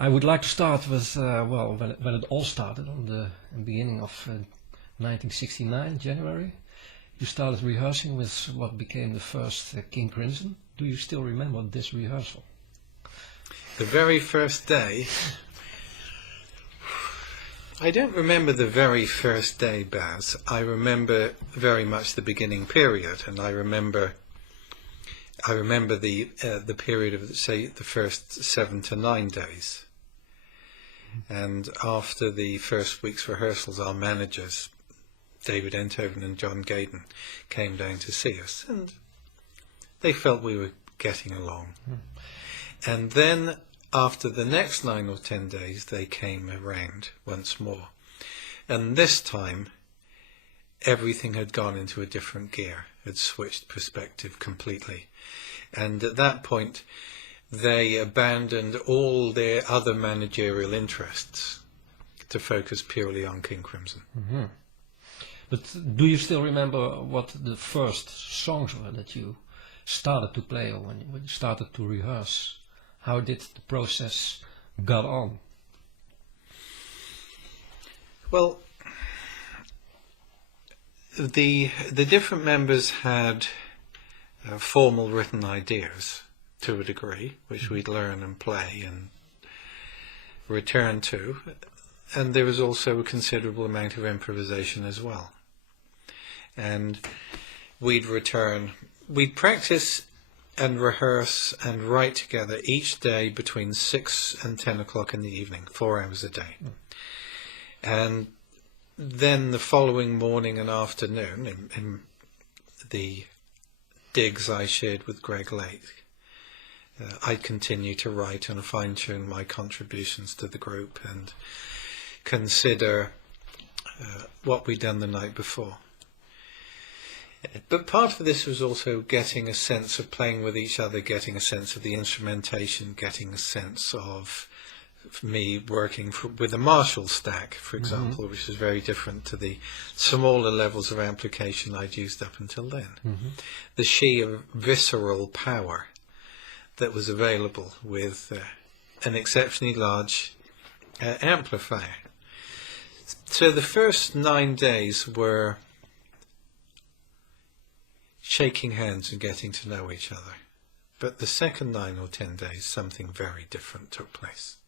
I would like to start with, well, when it all started on the beginning of 1969, January. You started rehearsing with what became the first King Crimson. Do you still remember this rehearsal? The very first day, I don't remember the very first day, Baz. I remember very much the beginning period, and I remember the period of, say, the first 7 to 9 days. And after the first week's rehearsals, our managers, David Enthoven and John Gaydon, came down to see us, and they felt we were getting along. And then after the next 9 or 10 days, they came around once more. And this time, everything had gone into a different gear, had switched perspective completely. And at that point, they abandoned all their other managerial interests to focus purely on King Crimson. Mm-hmm. But do you still remember what the first songs were that you started to play, or when you started to rehearse? How did the process got on? Well, the different members had formal written ideas to a degree, which we'd learn and play and return to, and there was also a considerable amount of improvisation as well. And we'd practice and rehearse and write together each day between 6 and 10 o'clock in the evening, 4 hours a day. And then the following morning and afternoon, in the digs I shared with Greg Lake, I'd continue to write and fine-tune my contributions to the group and consider what we'd done the night before. But part of this was also getting a sense of playing with each other, getting a sense of the instrumentation, getting a sense of me working with a Marshall stack, for example, which is very different to the smaller levels of amplification I'd used up until then. The sheer visceral power that was available with an exceptionally large amplifier. So the first 9 days were shaking hands and getting to know each other. But the second 9 or 10 days, something very different took place.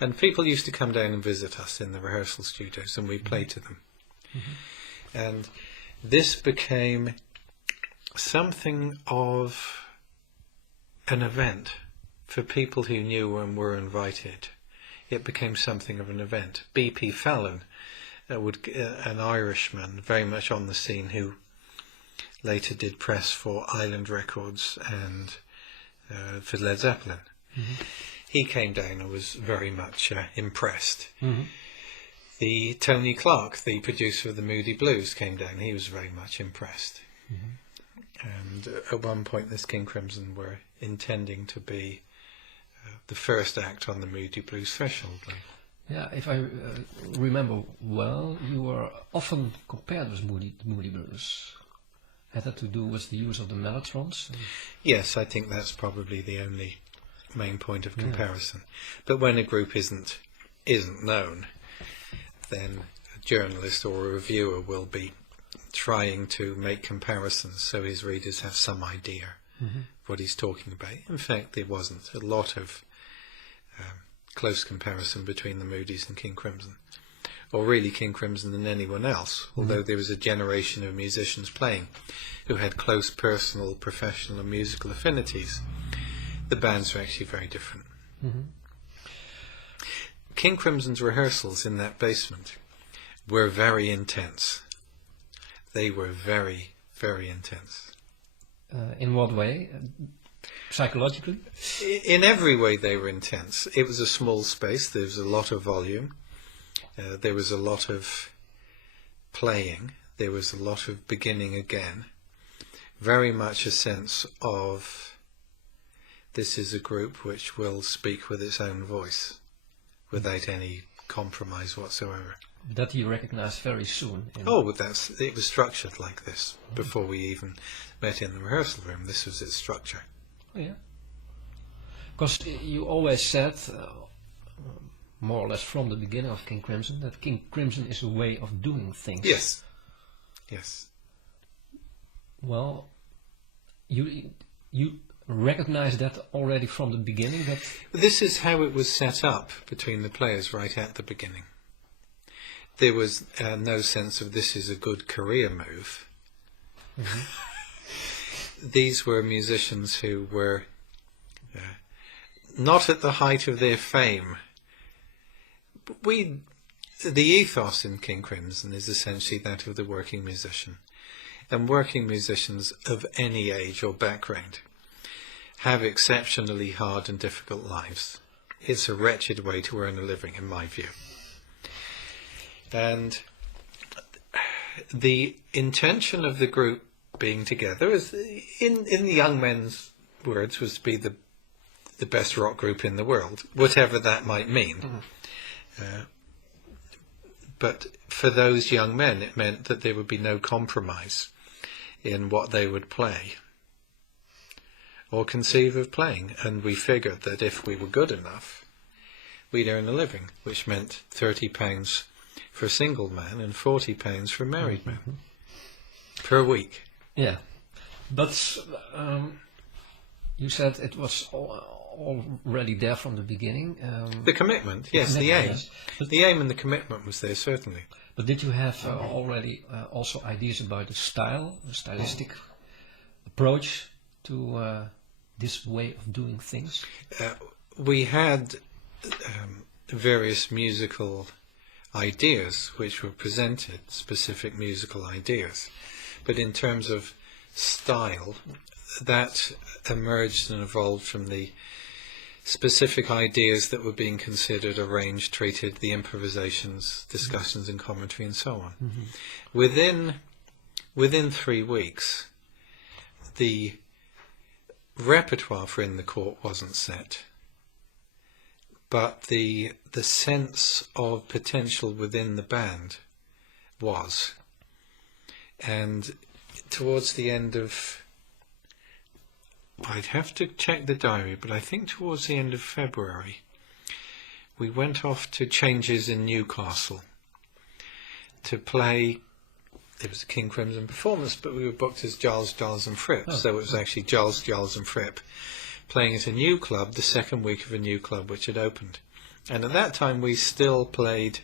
And people used to come down and visit us in the rehearsal studios, and we played to them. And this became something of an event for people who knew and were invited. It became something of an event. B.P. Fallon, an Irishman very much on the scene, who later did press for Island Records and for Led Zeppelin. He came down and was very much impressed. The Tony Clark, the producer of the Moody Blues, came down. He was very much impressed. And at one point, this King Crimson were intending to be the first act on the Moody Blues threshold. Yeah, if I remember well, you were often compared with Moody Blues. Had that to do with the use of the mellotrons? Yes, I think that's probably the only main point of comparison. But when a group isn't known, then a journalist or a reviewer will be trying to make comparisons so his readers have some idea what he's talking about. In fact, there wasn't a lot of close comparison between the Moodies and King Crimson, or really King Crimson than anyone else, although there was a generation of musicians playing who had close personal, professional and musical affinities. The bands were actually very different. King Crimson's rehearsals in that basement were very intense. They were very, very intense. In what way? Psychologically? In every way they were intense. It was a small space. There was a lot of volume. There was a lot of playing. There was a lot of beginning again. Very much a sense of this is a group which will speak with its own voice without any compromise whatsoever. That you recognized very soon. It was structured like this before we even met in the rehearsal room. This was its structure. Oh, yeah. Because you always said, more or less from the beginning of King Crimson, that King Crimson is a way of doing things. Yes. Yes. Well, you recognize that already from the beginning, that This is how it was set up between the players right at the beginning. There was no sense of this is a good career move. These were musicians who were not at the height of their fame. The ethos in King Crimson is essentially that of the working musician. And working musicians of any age or background have exceptionally hard and difficult lives. It's a wretched way to earn a living, in my view. And the intention of the group being together, is, in the young men's words, was to be the best rock group in the world, whatever that might mean. But for those young men, it meant that there would be no compromise in what they would play or conceive of playing. And we figured that if we were good enough, we'd earn a living, which meant £30 for a single man and £40 for a married man per week. yeah. But you said it was already there from the beginning. The commitment, yes, the aim. Yes. The aim and the commitment was there, certainly. But did you have already also ideas about the stylistic approach to this way of doing things? We had various musical ideas which were presented, specific musical ideas. But in terms of style, that emerged and evolved from the specific ideas that were being considered, arranged, treated, the improvisations, discussions and commentary and so on. Within 3 weeks, the repertoire for In the Court wasn't set, but the sense of potential within the band was. And towards the end of, I'd have to check the diary, but I think towards the end of February, we went off to Changes in Newcastle to play. There was a King Crimson performance, but we were booked as Giles, Giles and Fripp, so it was actually Giles, Giles and Fripp playing at a new club, the second week of a new club which had opened. And at that time we still played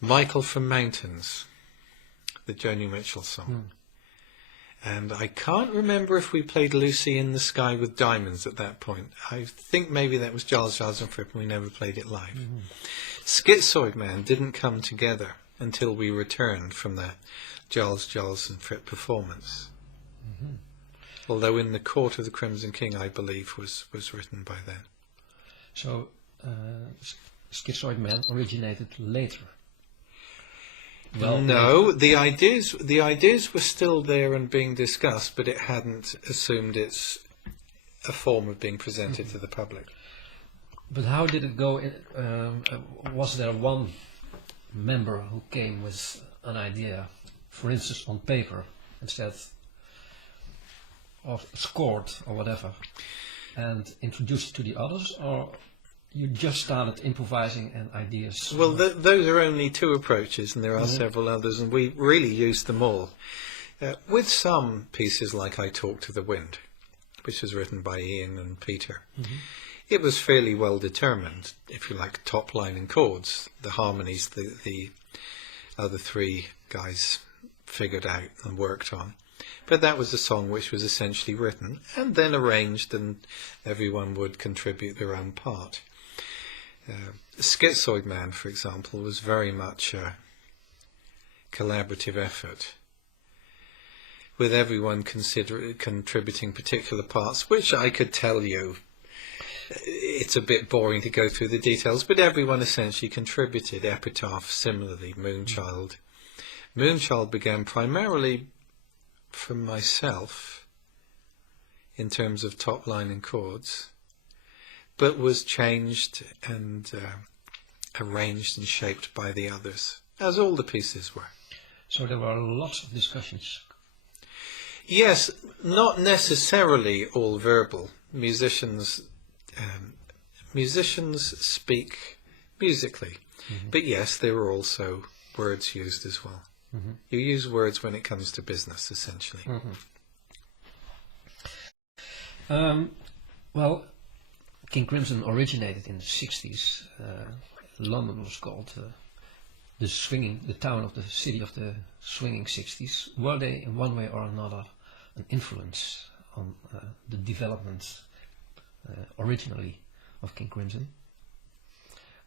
Michael from Mountains, the Joni Mitchell song. And I can't remember if we played Lucy in the Sky with Diamonds at that point. I think maybe that was Giles, Giles and Fripp, and we never played it live. Schizoid Man didn't come together until we returned from that Giles, Giles and Fripp performance. Although In the Court of the Crimson King, I believe, was written by then. So Schizoid Man originated later. Well, no, the ideas were still there and being discussed, but it hadn't assumed it's a form of being presented to the public. But how did it go? Was there one member who came with an idea, for instance, on paper, instead of scored or whatever, and introduced it to the others, or you just started improvising and ideas? Well, those are only 2 approaches, and there are several others, and we really used them all. With some pieces like I Talk to the Wind, which was written by Ian and Peter, it was fairly well determined, if you like, top line and chords. The harmonies, the other 3 guys figured out and worked on. But that was a song which was essentially written and then arranged, and everyone would contribute their own part. Schizoid Man, for example, was very much a collaborative effort, with everyone contributing particular parts, which I could tell you. It's a bit boring to go through the details, but everyone essentially contributed. Epitaph, similarly, Moonchild. Moonchild began primarily from myself in terms of top line and chords, but was changed and arranged and shaped by the others, as all the pieces were. So there were lots of discussions. Yes, not necessarily all verbal. Musicians musicians speak musically, but yes, there are also words used as well. You use words when it comes to business, essentially. Well, King Crimson originated in the 60s. London was called the town of the city of the swinging 60s. Were they in one way or another an influence on the development originally of King Crimson?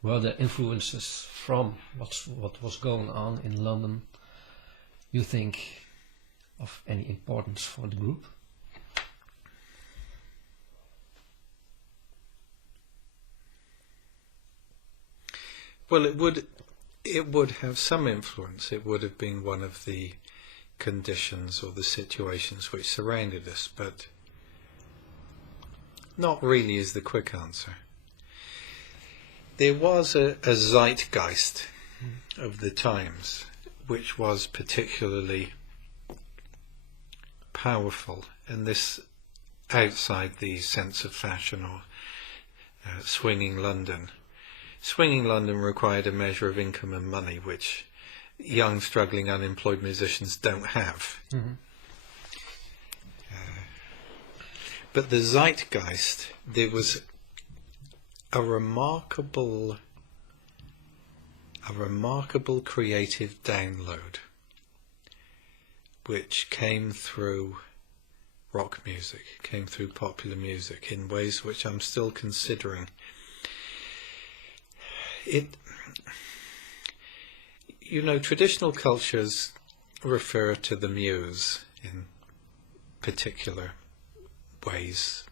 Were there influences from what was going on in London, you think, of any importance for the group? Well, it would have some influence. It would have been one of the conditions or the situations which surrounded us, but not really is the quick answer. There was a zeitgeist of the times which was particularly powerful, and this outside the sense of fashion or swinging London. Swinging London required a measure of income and money which young, struggling, unemployed musicians don't have. But the zeitgeist, there was a remarkable creative download which came through rock music, came through popular music in ways which I'm still considering. Traditional cultures refer to the muse in particular ways,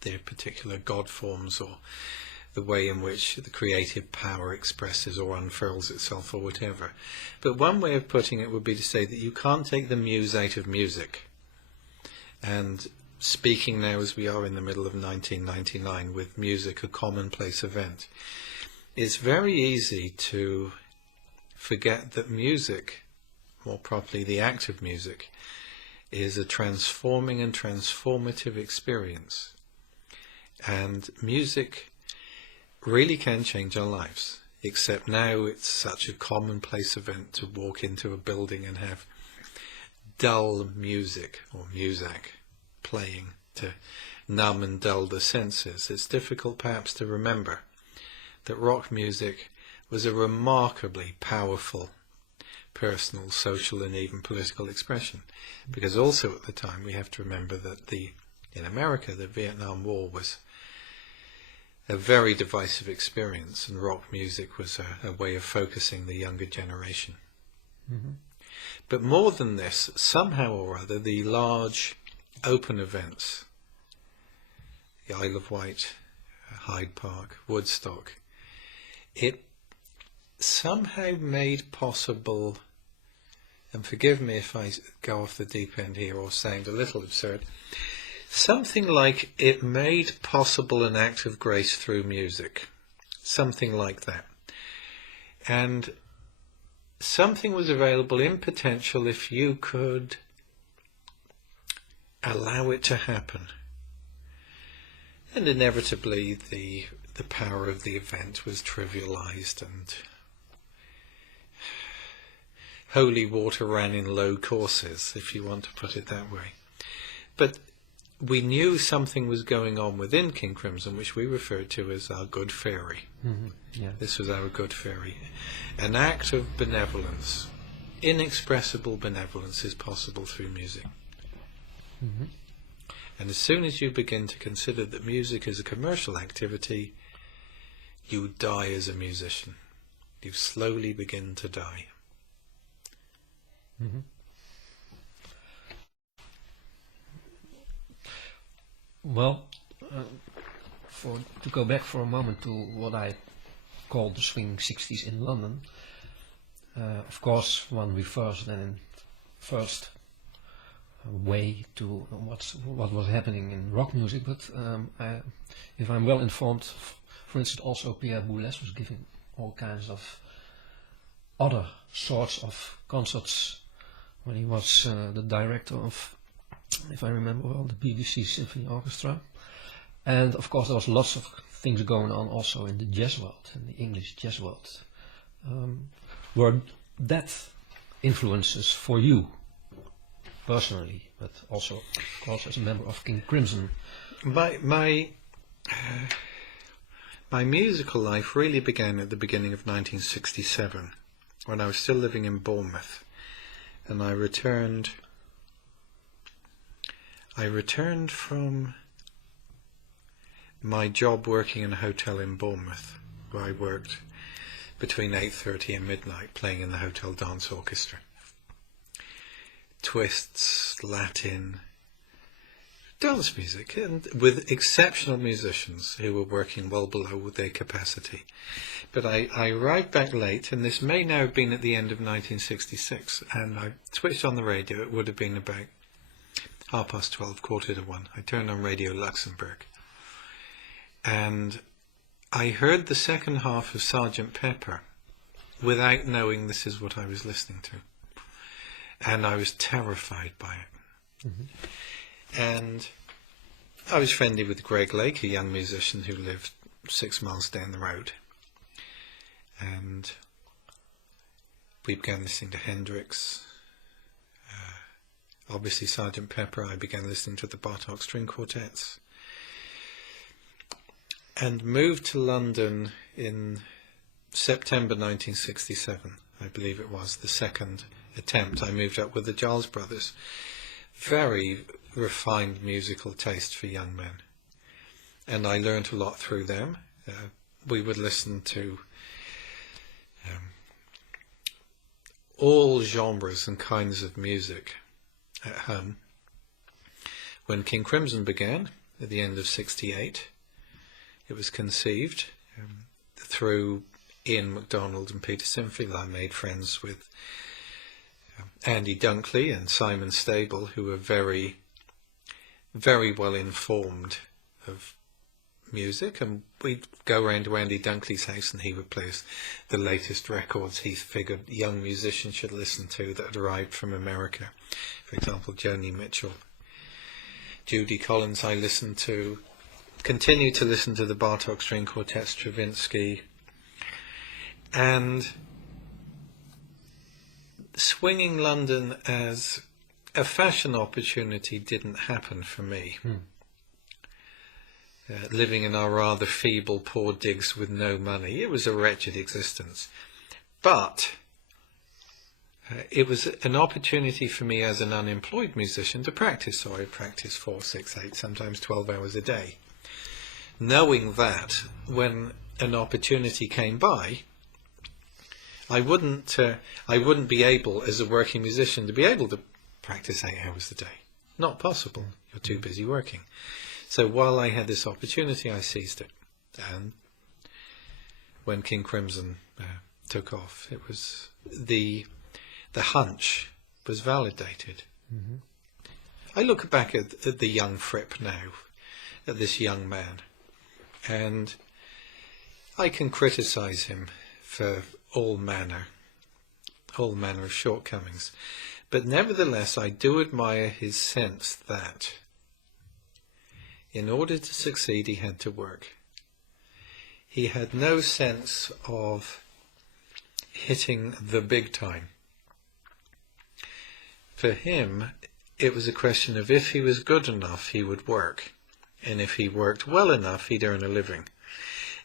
their particular god forms, or the way in which the creative power expresses or unfurls itself or whatever. But one way of putting it would be to say that you can't take the muse out of music. And speaking now as we are in the middle of 1999 with music a commonplace event, it's very easy to forget that music, more properly the act of music, is a transforming and transformative experience. And music really can change our lives, except now it's such a commonplace event to walk into a building and have dull music or music playing to numb and dull the senses. It's difficult perhaps to remember that rock music was a remarkably powerful personal, social and even political expression, because also at the time we have to remember that in America the Vietnam War was a very divisive experience, and rock music was a way of focusing the younger generation. But more than this, somehow or other, the large open events, the Isle of Wight, Hyde Park, Woodstock, it somehow made possible, and forgive me if I go off the deep end here or sound a little absurd, something like it made possible an act of grace through music, something like that. And something was available in potential if you could allow it to happen. And inevitably the power of the event was trivialized, and holy water ran in low courses, if you want to put it that way. But we knew something was going on within King Crimson, which we referred to as our good fairy. Yeah. This was our good fairy. An act of benevolence, inexpressible benevolence, is possible through music. And as soon as you begin to consider that music is a commercial activity, you die as a musician. You slowly begin to die. Well, to go back for a moment to what I call the swinging 60s in London, of course one refers then in first way to what was happening in rock music, but if I'm well informed, for instance, also Pierre Boulez was giving all kinds of other sorts of concerts when he was the director of, if I remember well, the BBC Symphony Orchestra. And of course there was lots of things going on also in the jazz world, in the English jazz world. Were that influences for you personally, but also of course as a member of King Crimson? My musical life really began at the beginning of 1967, when I was still living in Bournemouth, and I returned from my job working in a hotel in Bournemouth, where I worked between 8:30 and midnight playing in the hotel dance orchestra. Twists, Latin, dance music, and with exceptional musicians who were working well below their capacity. But I arrived back late, and this may now have been at the end of 1966, and I switched on the radio. It would have been about 12:30, 1:15. I turned on Radio Luxembourg, and I heard the second half of Sergeant Pepper without knowing this is what I was listening to, and I was terrified by it. Mm-hmm. And I was friendly with Greg Lake, a young musician who lived 6 miles down the road, and we began listening to Hendrix. Obviously Sergeant Pepper. I began listening to the Bartok string quartets, and moved to London in September 1967, I believe it was, the second attempt. I moved up with the Giles brothers. Very refined musical taste for young men, and I learned a lot through them. We would listen to all genres and kinds of music at home. When King Crimson began at the end of 68, it was conceived through Ian MacDonald and Peter Sinfield. I made friends with Andy Dunkley and Simon Stable, who were very, very well informed of music, and we'd go around to Andy Dunkley's house and he would play us the latest records he figured young musicians should listen to that had arrived from America. For example, Joni Mitchell, Judy Collins. I continued to listen to the Bartok string quartet, Stravinsky, and swinging London as a fashion opportunity didn't happen for me. Living in our rather feeble poor digs with no money, it was a wretched existence. But it was an opportunity for me as an unemployed musician to practice. So I practiced 4, 6, 8, sometimes 12 hours a day, knowing that when an opportunity came by, I wouldn't be able, as a working musician, to be able to practice 8 hours a day. Not possible. You're too busy working. So while I had this opportunity, I seized it. And when King Crimson took off, it was the hunch was validated. Mm-hmm. I look back at the young Fripp now, at this young man, and I can criticize him for all manner of shortcomings, but nevertheless I do admire his sense that in order to succeed he had to work. He had no sense of hitting the big time. For him, it was a question of if he was good enough, he would work. And if he worked well enough, he'd earn a living.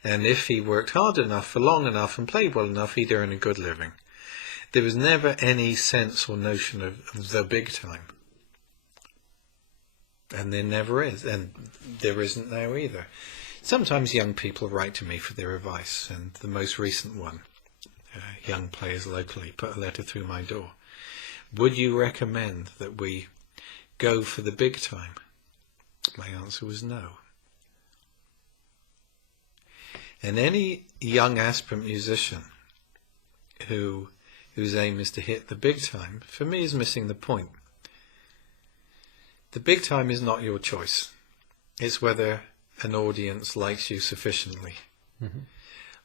And if he worked hard enough for long enough and played well enough, he'd earn a good living. There was never any sense or notion of the big time. And there never is, and there isn't now either. Sometimes young people write to me for their advice, and the most recent one, young players locally, put a letter through my door. Would you recommend that we go for the big time? My answer was no. And any young aspirant musician whose aim is to hit the big time, for me, is missing the point. The big time is not your choice. It's whether an audience likes you sufficiently. Mm-hmm.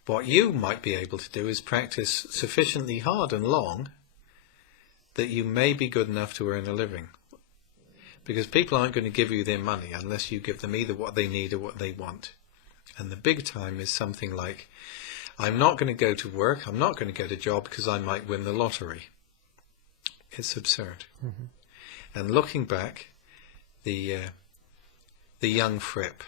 What you might be able to do is practice sufficiently hard and long that you may be good enough to earn a living. because people aren't going to give you their money unless you give them either what they need or what they want. And the big time is something like, I'm not going to go to work, I'm not going to get a job because I might win the lottery. It's absurd. Mm-hmm. And looking back, the young Fripp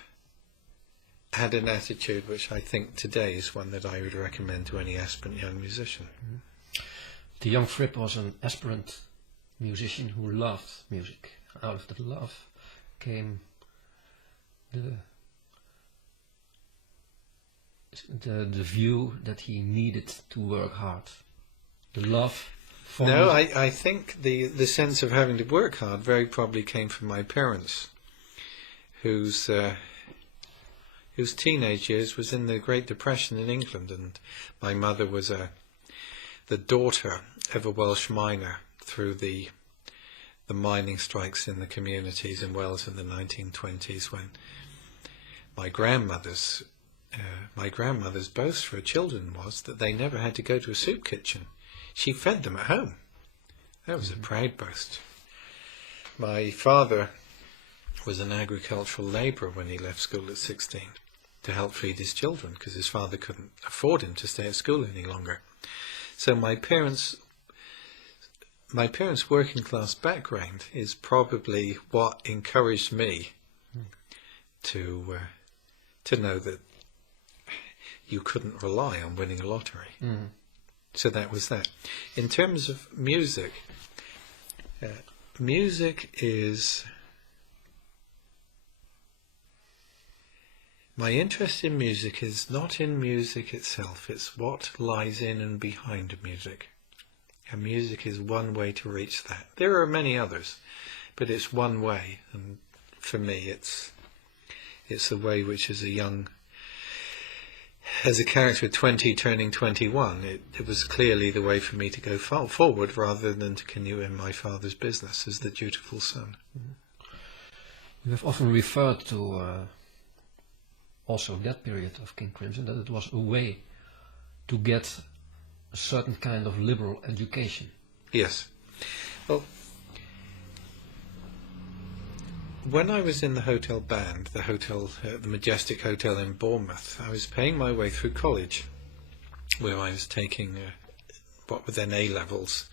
had an attitude which I think today is one that I would recommend to any aspirant young musician. Mm-hmm. The young Fripp was an aspirant musician who loved music. Out of that love came the view that he needed to work hard. The love for music. I think the sense of having to work hard very probably came from my parents, whose teenage years was in the Great Depression in England, and my mother was the daughter of a Welsh miner through the mining strikes in the communities in Wales in the 1920s, when my grandmother's boast for her children was that they never had to go to a soup kitchen. She fed them at home. That was a proud boast. My father was an agricultural labourer when he left school at 16 to help feed his children, because his father couldn't afford him to stay at school any longer. So my parents' working class background is probably what encouraged me to know that you couldn't rely on winning a lottery. Mm. So that was that. In terms of music, my interest in music is not in music itself, it's what lies in and behind music. And music is one way to reach that. There are many others, but it's one way, and for me it's the way which as a character at 20 turning 21, it was clearly the way for me to go forward rather than to continue in my father's business as the dutiful son. Mm-hmm. You have often referred to also that period of King Crimson, that it was a way to get a certain kind of liberal education. Yes. Well, when I was in the hotel band, the Majestic Hotel in Bournemouth, I was paying my way through college, where I was taking what were then A-levels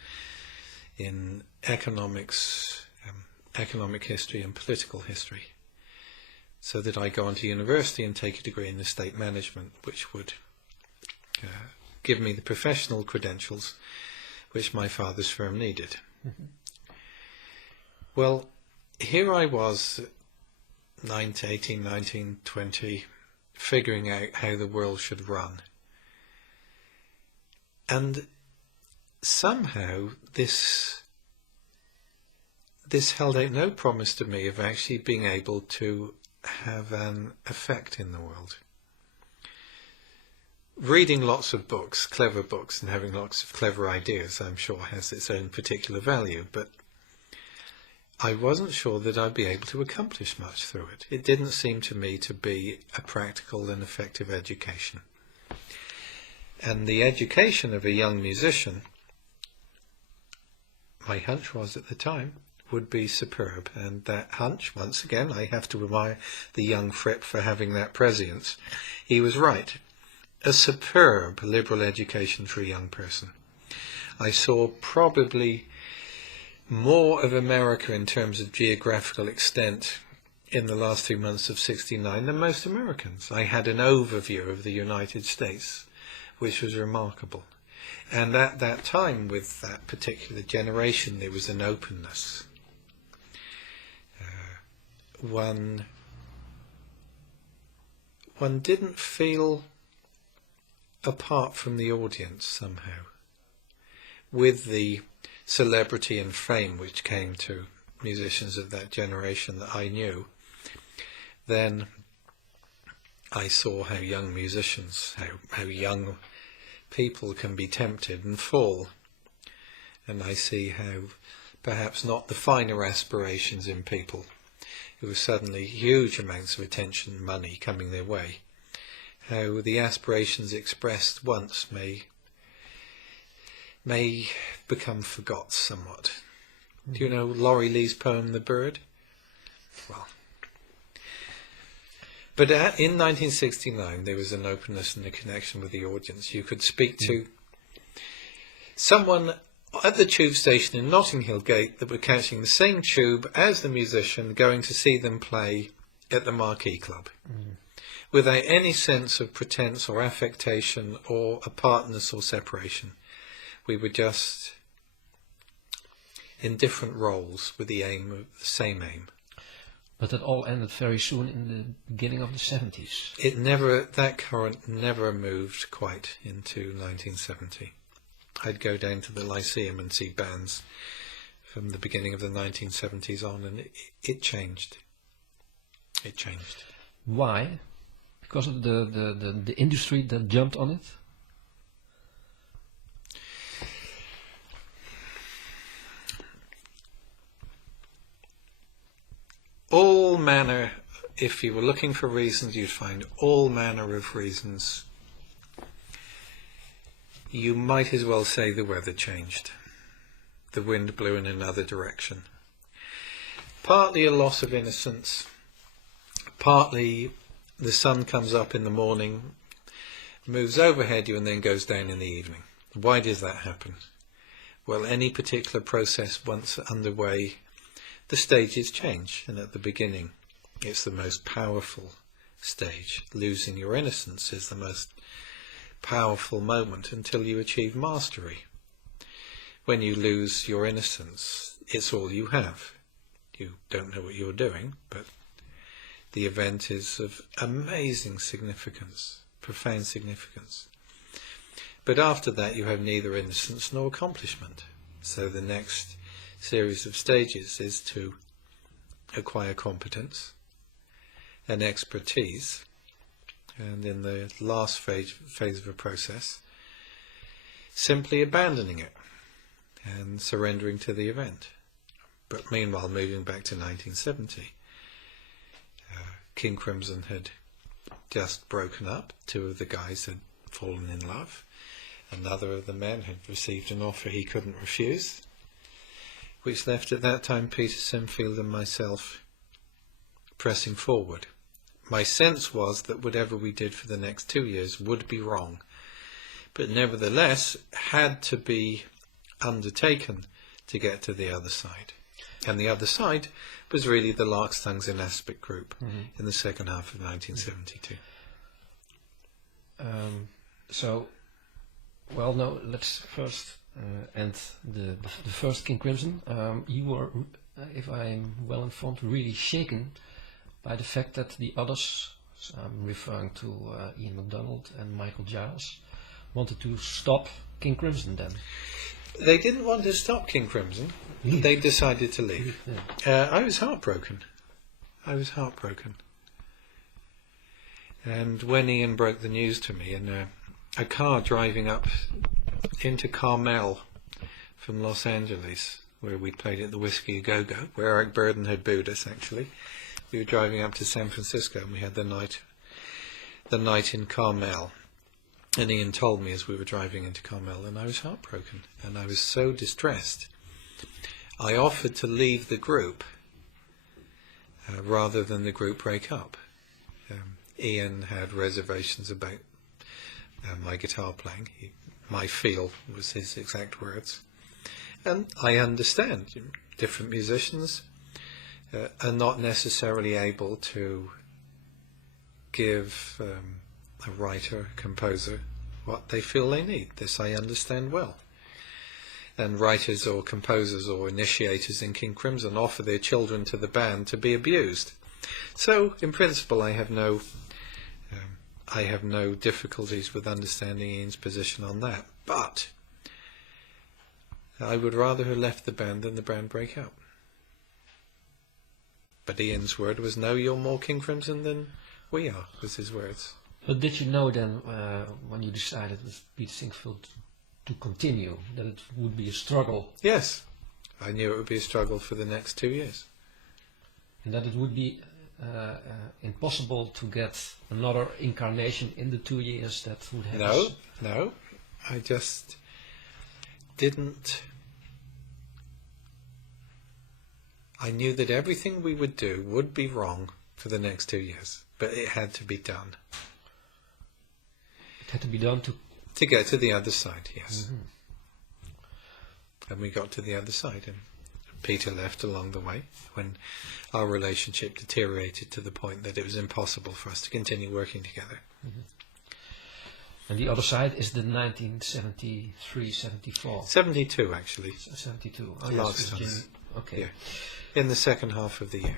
in economics, economic history and political history, so that I go on to university and take a degree in estate management, which would give me the professional credentials which my father's firm needed. Mm-hmm. Well, here I was, 18, 19, 20, figuring out how the world should run. And somehow this held out no promise to me of actually being able to have an effect in the world. Reading lots of books, clever books, and having lots of clever ideas, I'm sure has its own particular value, but I wasn't sure that I'd be able to accomplish much through it. It didn't seem to me to be a practical and effective education. And the education of a young musician, my hunch was at the time, would be superb. And that hunch, once again, I have to admire the young Fripp for having that prescience. He was right. A superb liberal education for a young person. I saw probably more of America in terms of geographical extent in the last 2 months of '69 than most Americans. I had an overview of the United States, which was remarkable. And at that time, with that particular generation, there was an openness. One didn't feel apart from the audience somehow. With the celebrity and fame which came to musicians of that generation that I knew, then I saw how young musicians, how young people can be tempted and fall. And I see how perhaps not the finer aspirations in people who were suddenly huge amounts of attention and money coming their way, how the aspirations expressed once may become forgot somewhat. Do you know Laurie Lee's poem, The Bird? well. But in 1969, there was an openness and a connection with the audience. You could speak to someone at the tube station in Notting Hill Gate that were catching the same tube as the musician, going to see them play at the Marquee Club, without any sense of pretense or affectation or apartness or separation. We were just in different roles with the same aim. But that all ended very soon in the beginning of the 70s. That current never moved quite into 1970. I'd go down to the Lyceum and see bands from the beginning of the 1970s on, and it changed. It changed. Why? Because of the industry that jumped on it? All manner, if you were looking for reasons, you'd find all manner of reasons. You might as well say the weather changed. The wind blew in another direction. Partly a loss of innocence, partly the sun comes up in the morning, moves overhead you and then goes down in the evening. Why does that happen? Well, any particular process once underway, the stages change, and at the beginning it's the most powerful stage. Losing your innocence is the most powerful moment until you achieve mastery. When you lose your innocence, it's all you have. You don't know what you're doing, but the event is of amazing significance, profound significance. But after that you have neither innocence nor accomplishment. So the next series of stages is to acquire competence and expertise, and in the last phase of a process, simply abandoning it and surrendering to the event. But meanwhile, moving back to 1970, King Crimson had just broken up. Two of the guys had fallen in love. Another of the men had received an offer he couldn't refuse, which left at that time Peter Sinfield and myself pressing forward. My sense was that whatever we did for the next 2 years would be wrong, but nevertheless had to be undertaken to get to the other side. And the other side was really the Larks, Tongues and Aspic group in the second half of 1972. Let's first end the first King Crimson. You were, if I'm well informed, really shaken by the fact that the others, I'm referring to Ian MacDonald and Michael Giles, wanted to stop King Crimson then. They didn't want to stop King Crimson. They decided to leave. Yeah. I was heartbroken. And when Ian broke the news to me in a car driving up into Carmel from Los Angeles, where we played at the Whiskey A Go-Go, where Eric Burden had booed us actually. We were driving up to San Francisco and we had the night in Carmel. And Ian told me as we were driving into Carmel, and I was heartbroken and I was so distressed. I offered to leave the group rather than the group break up. Ian had reservations about my guitar playing. My feel was his exact words. And I understand different musicians are not necessarily able to give a writer, composer, what they feel they need. This I understand well. And writers or composers or initiators in King Crimson offer their children to the band to be abused. So, in principle, I have no difficulties with understanding Ian's position on that. But I would rather have left the band than the band break up. But Ian's word was, no, you're more King Crimson than we are, was his words. But did you know then, when you decided with Peter Sinfield to continue, that it would be a struggle? Yes, I knew it would be a struggle for the next 2 years. And that it would be impossible to get another incarnation in the 2 years that would have... No, I just didn't... I knew that everything we would do would be wrong for the next 2 years, but it had to be done. It had to be done To get to the other side, yes. Mm-hmm. And we got to the other side, and Peter left along the way when our relationship deteriorated to the point that it was impossible for us to continue working together. Mm-hmm. And the other side is the 1973-74. 72, actually. 72. Oh, Last yes, time. okay. Yeah. In the second half of the year.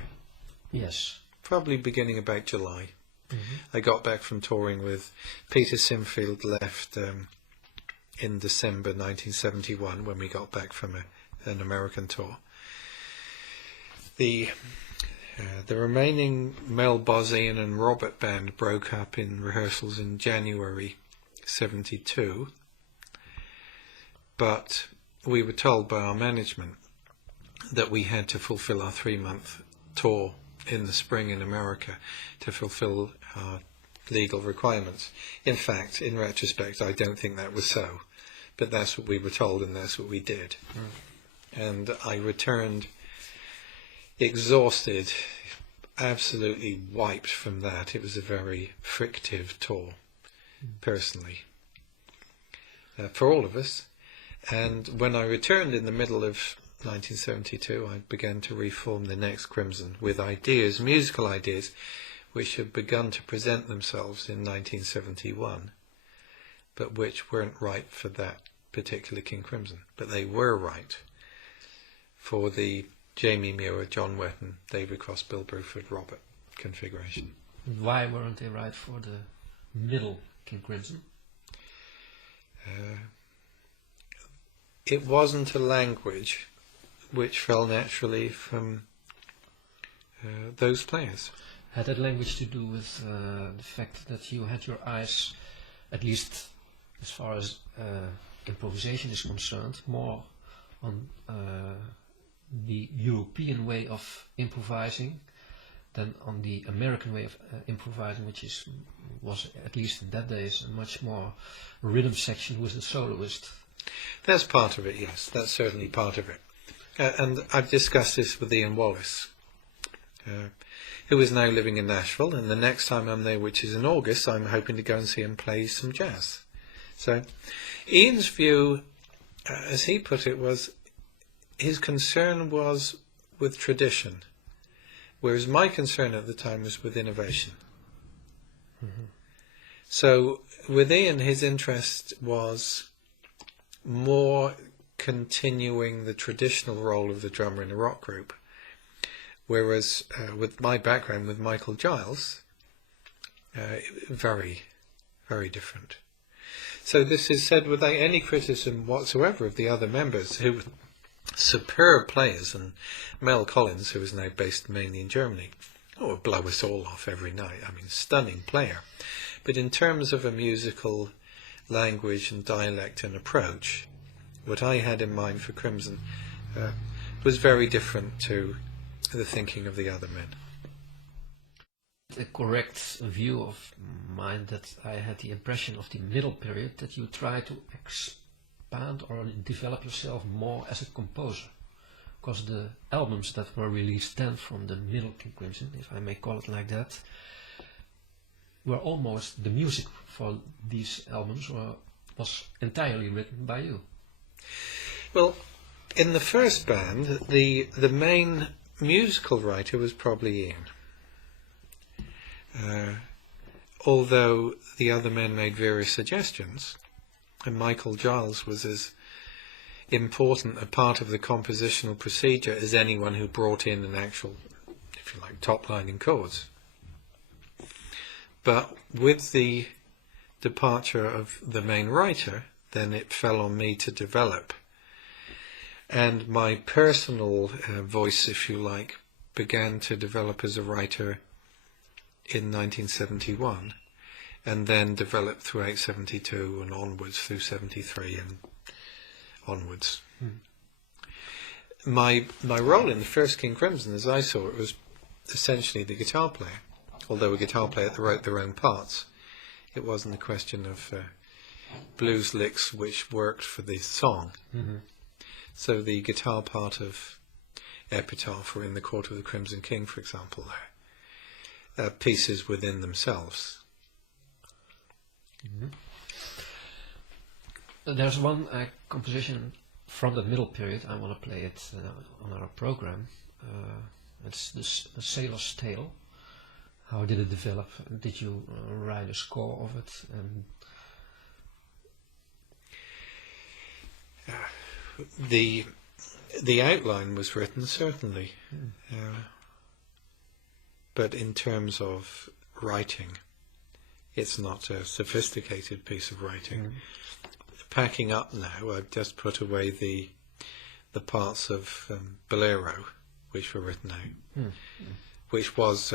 Yes. Probably beginning about July. Mm-hmm. I got back from touring with Peter Simfield, left in December 1971 when we got back from an American tour. The remaining Mel Bosian and Robert band broke up in rehearsals in January 72, but we were told by our management that we had to fulfill our 3-month tour in the spring in America to fulfill our legal requirements. In fact, in retrospect, I don't think that was so, but that's what we were told and that's what we did. And I returned exhausted, absolutely wiped from that. It was a very frictive tour, personally, for all of us. And when I returned in the middle of 1972, I began to reform the next Crimson with ideas, musical ideas, which had begun to present themselves in 1971, but which weren't right for that particular King Crimson. But they were right for the Jamie Muir, John Wetton, David Cross, Bill Bruford, Robert configuration. Why weren't they right for the middle King Crimson? It wasn't a language which fell naturally from those players. Had that language to do with the fact that you had your eyes, at least as far as improvisation is concerned, more on the European way of improvising than on the American way of improvising, which was at least in that days a much more rhythm section with a soloist. That's part of it, yes. That's certainly part of it. And I've discussed this with Ian Wallace, who is now living in Nashville, and the next time I'm there, which is in August, I'm hoping to go and see him play some jazz. So Ian's view, as he put it, was his concern was with tradition, whereas my concern at the time was with innovation. Mm-hmm. So with Ian, his interest was more continuing the traditional role of the drummer in a rock group, whereas with my background with Michael Giles, very, very different. So this is said without any criticism whatsoever of the other members, who were superb players, and Mel Collins, who is now based mainly in Germany, would blow us all off every night. I mean, stunning player. But in terms of a musical language and dialect and approach, what I had in mind for Crimson was very different to the thinking of the other men. A correct view of mine that I had the impression of the middle period that you try to expand or develop yourself more as a composer, because the albums that were released then from the middle King Crimson, if I may call it like that, were almost the music for these albums was entirely written by you. Well, in the first band, the main musical writer was probably Ian. Although the other men made various suggestions, and Michael Giles was as important a part of the compositional procedure as anyone who brought in an actual, if you like, top line in chords. But with the departure of the main writer, then it fell on me to develop. And my personal voice, if you like, began to develop as a writer in 1971, and then developed throughout 72 and onwards through 73 and onwards. My role in the first King Crimson, as I saw it, was essentially the guitar player. Although a guitar player that wrote their own parts, it wasn't a question of blues licks which worked for the song. Mm-hmm. So the guitar part of Epitaph or in the Court of the Crimson King, for example. They're pieces within themselves. Mm-hmm. There's one composition from that middle period. I want to play it on our program. It's the Sailor's Tale. How did it develop? Did you write a score of it? The outline was written, certainly. But in terms of writing, it's not a sophisticated piece of writing. Packing up now, I've just put away the parts of Bolero, which were written out, which was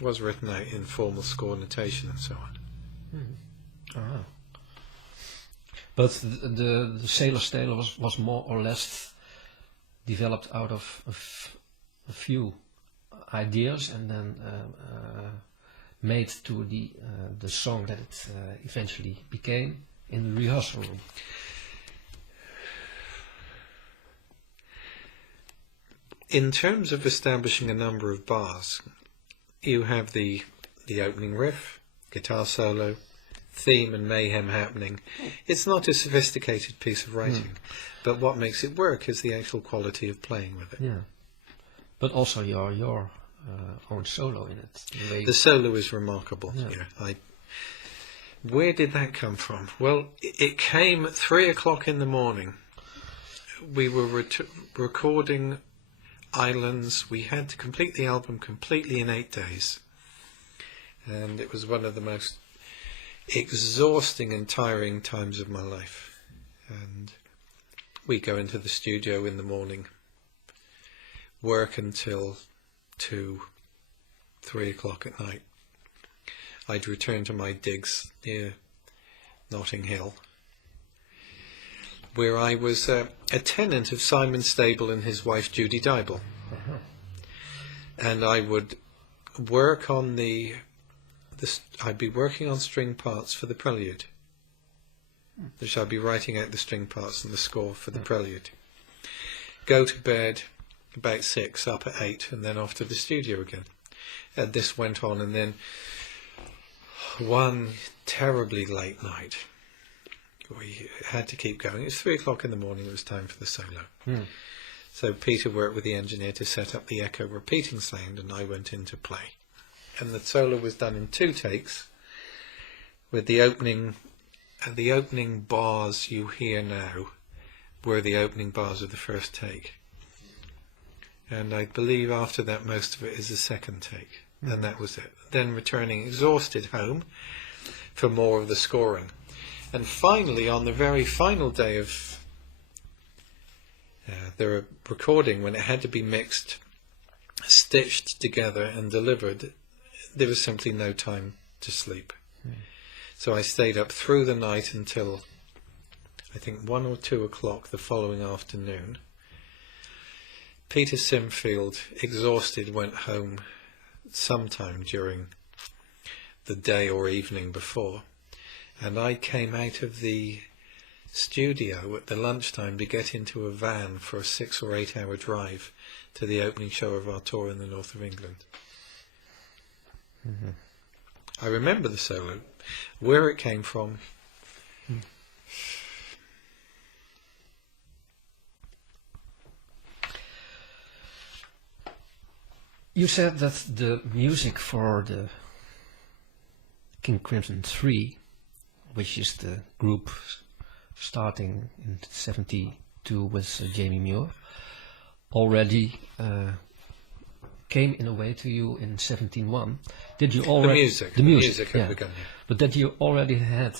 written out in formal score notation and so on. But the Sailor's Tale was more or less developed out of a few ideas and then made to the song that it eventually became in the rehearsal room. In terms of establishing a number of bars, you have the opening riff, guitar solo, theme and mayhem happening. It's not a sophisticated piece of writing, but what makes it work is the actual quality of playing with it. Yeah, but also your own solo in it. The solo is remarkable. Yeah. Where did that come from? Well, it came at 3 o'clock in the morning. We were recording Islands. We had to complete the album completely in 8 days. And it was one of the most exhausting and tiring times of my life. And we go into the studio in the morning, work until 2, 3 o'clock at night. I'd return to my digs near Notting Hill, where I was a tenant of Simon Stable and his wife Judy Dybel. And I would work on I'd be working on string parts for the prelude, which I'd be writing out the string parts and the score for the prelude. Go to bed about 6, up at 8, and then off to the studio again. And this went on, and then one terribly late night, we had to keep going. It was 3 o'clock in the morning. It was time for the solo. So Peter worked with the engineer to set up the echo repeating sound, and I went in to play. And the solo was done in 2 takes, with the opening bars you hear now were the opening bars of the first take. And I believe after that most of it is the second take. And that was it. Then returning exhausted home for more of the scoring. And finally, on the very final day of the recording, when it had to be mixed, stitched together and delivered, there was simply no time to sleep. So I stayed up through the night until I think 1 or 2 o'clock the following afternoon. Peter Simfield, exhausted, went home sometime during the day or evening before, and I came out of the studio at the lunchtime to get into a van for a 6 or 8 hour drive to the opening show of our tour in the north of England. I remember the solo, where it came from. You said that the music for the King Crimson 3, which is the group starting in 72 with Jamie Muir, already came in a way to you in 17-1. Did you already The music had begun, yeah. But that you already had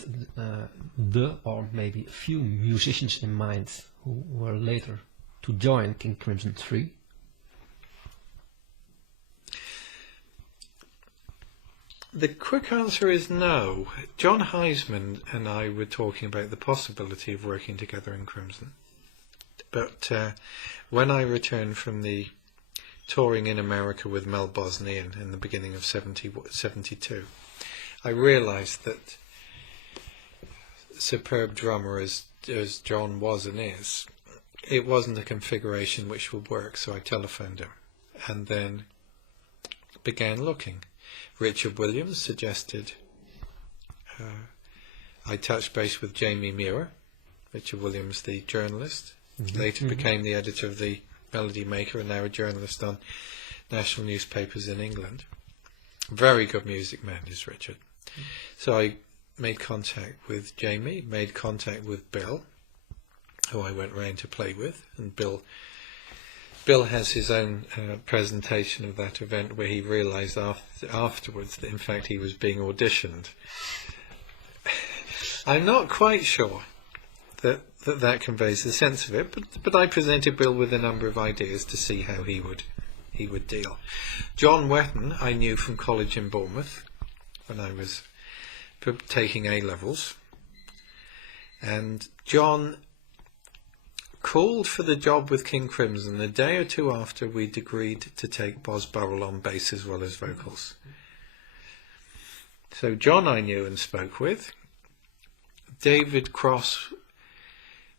or maybe a few musicians in mind who were later to join King Crimson 3? The quick answer is no. John Heisman and I were talking about the possibility of working together in Crimson. But when I returned from the touring in America with Mel Bosnian in the beginning of 72, I realised that superb drummer as John was and is, it wasn't a configuration which would work, so I telephoned him and then began looking. Richard Williams suggested I touched base with Jamie Muir. Richard Williams, the journalist, later became the editor of the Melody Maker and now a journalist on national newspapers in England. Very good music man is Richard. So I made contact with Jamie, made contact with Bill, who I went round to play with, and Bill has his own presentation of that event where he realised afterwards that in fact he was being auditioned. I'm not quite sure that conveys the sense of it, but I presented Bill with a number of ideas to see how he would deal. John Wetton I knew from college in Bournemouth when I was taking A-levels, and John called for the job with King Crimson a day or two after we'd agreed to take Boz Burrell on bass as well as vocals. So John I knew and spoke with. David Cross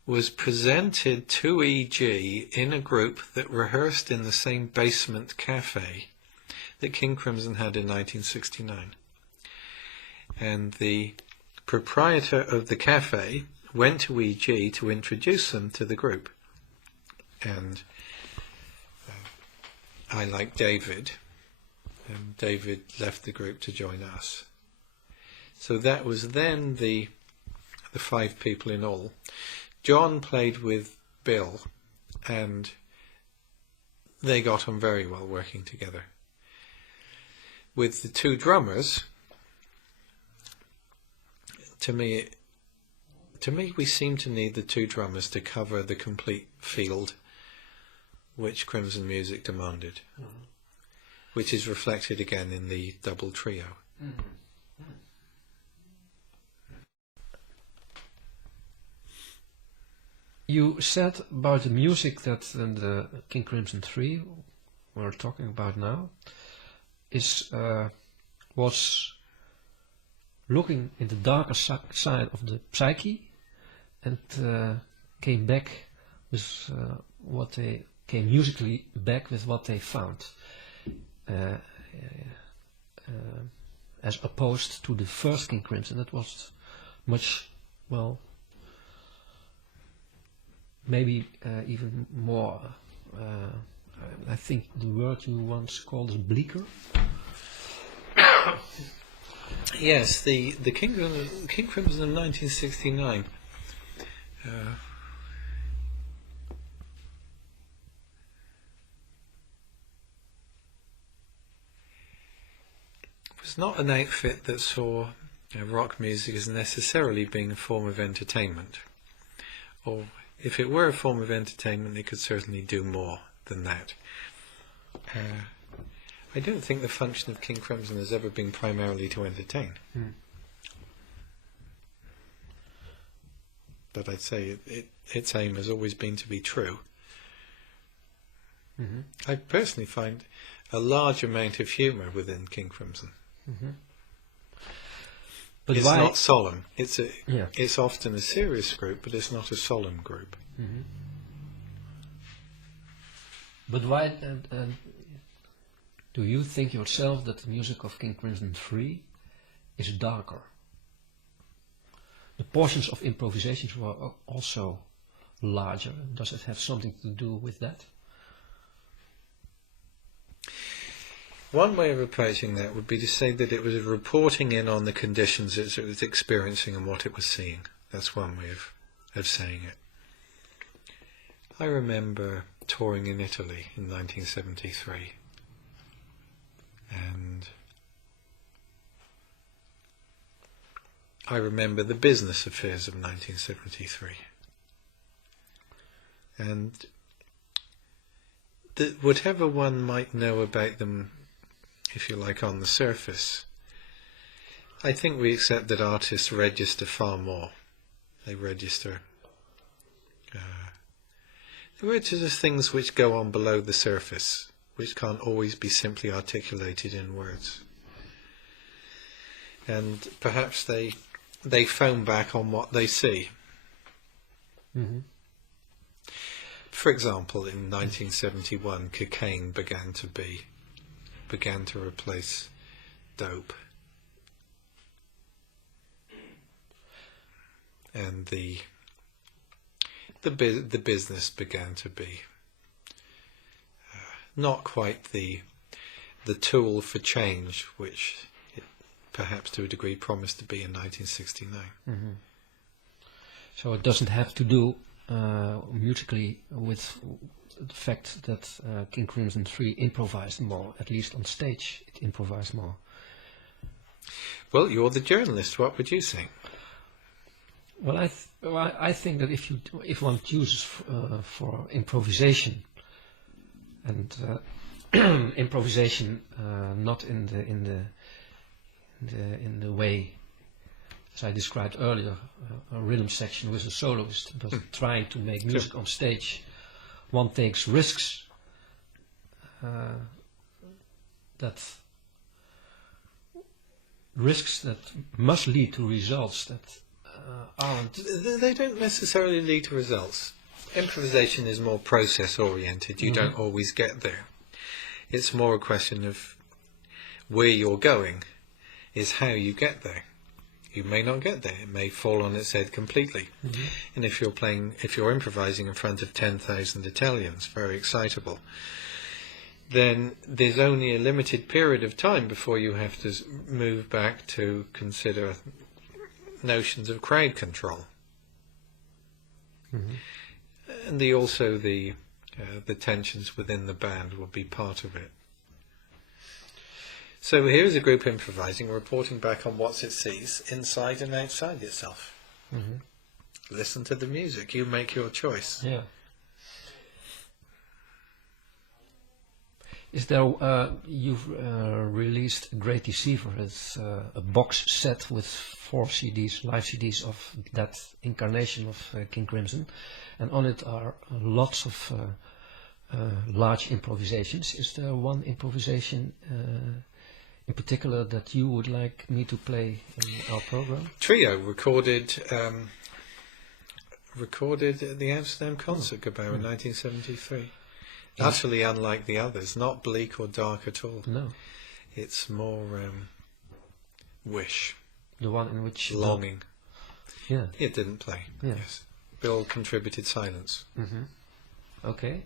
was presented to E.G. in a group that rehearsed in the same basement cafe that King Crimson had in 1969. And the proprietor of the cafe went to E.G. to introduce them to the group. And I liked David, and David left the group to join us. So that was then the 5 people in all. John played with Bill, and they got on very well working together. With the 2 drummers, to me we seem to need the 2 drummers to cover the complete field which Crimson music demanded, which is reflected again in the double trio. You said about the music that the King Crimson 3 we're talking about now was looking in the darker side of the psyche, and came back with musically back with what they found, as opposed to the first King Crimson that was much, well, maybe even more. I think the word you once called is bleaker. Yes, the King Crimson of 1969 was not an outfit that saw rock music as necessarily being a form of entertainment. Or if it were a form of entertainment, it could certainly do more than that. I don't think the function of King Crimson has ever been primarily to entertain. But I'd say its aim has always been to be true. I personally find a large amount of humour within King Crimson. But it's not solemn. It's often a serious group, but it's not a solemn group. But why do you think yourself that the music of King Crimson 3 is darker? The portions of improvisations were also larger. Does it have something to do with that? One way of approaching that would be to say that it was reporting in on the conditions it was experiencing and what it was seeing. That's one way of saying it. I remember touring in Italy in 1973, and I remember the business affairs of 1973, and whatever one might know about them, if you like, on the surface, I think we accept that artists register far more. They register things which go on below the surface, which can't always be simply articulated in words. And perhaps they phone back on what they see. For example, in 1971, cocaine began to replace dope, and the business began to be not quite the tool for change which it perhaps to a degree promised to be in 1969. Mm-hmm. So it doesn't have to do musically with the fact that King Crimson 3 improvised more, at least on stage it improvised more. Well, you're the journalist, what would you say? Well, I think that if one chooses for improvisation, and improvisation not in the way as I described earlier, a rhythm section with a soloist, but trying to make music on stage, one takes risks that must lead to results that aren't. They don't necessarily lead to results. Improvisation is more process oriented. You don't always get there. It's more a question of where you're going is how you get there. You may not get there. It may fall on its head completely. And if you're improvising in front of 10,000 Italians, very excitable, then there's only a limited period of time before you have to move back to consider notions of crowd control. And the tensions within the band will be part of it. So here's a group improvising, reporting back on what it sees inside and outside itself. Listen to the music. You make your choice. Yeah. Is there? You've released Great Deceiver. It's a box set with 4 CDs, live CDs of that incarnation of King Crimson, and on it are lots of large improvisations. Is there one improvisation in particular that you would like me to play in our program? Trio recorded at the Amsterdam Concert Gebouw in 1973. Utterly unlike the others, not bleak or dark at all. No. It's more wish. The one in which... Longing. Yeah. It didn't play. Yeah. Yes. Bill contributed silence. Okay.